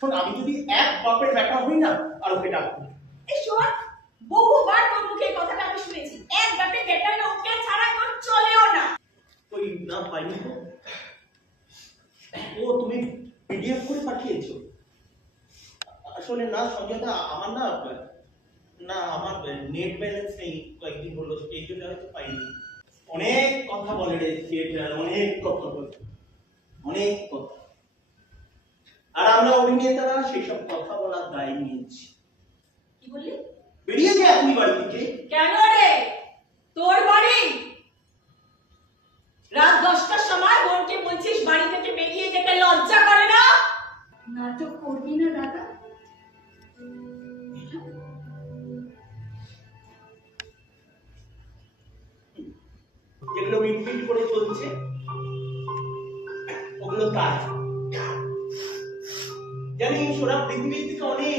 শোন, আমি যদি এক বাপের বেটা হই না, আর ওকে ডাকবো। এই শোন, বহুবার তোর মুখে এই কথাটা আমি শুনেছি, এক বাপের বেটা লোককে ছাড়া তোর চলেও না। ওই না পাইনি তো। ও তুমি পিডিএফ করে পাঠিয়েছো? আসলে না সঞ্জয়দা, আমার না আমার নেট ব্যালেন্স নেই, কয়েকদিন হলো, এই জন্য হয়তো পাইনি। অনেক কথা বলে রে থিয়েটার, অনেক কথা বলে, অনেক কথা। আর আমরা অভিনেতারা সেসব কথা বলার দায় নিয়েছি। কি বললি? বেরিয়ে যায় আপনি বাড়ি থেকে। কেন রে? তোর বাড়ি? রাত 10টার সময় বোনকে বলছিস বাড়ি থেকে বেরিয়ে যেতে, লজ্জা করে না? নাটক করবি না দাদা? যেগুলো মিটমিট করে চলছে ওগুলো তাই জানিস, ওরা পৃথিবীর থেকে অনেক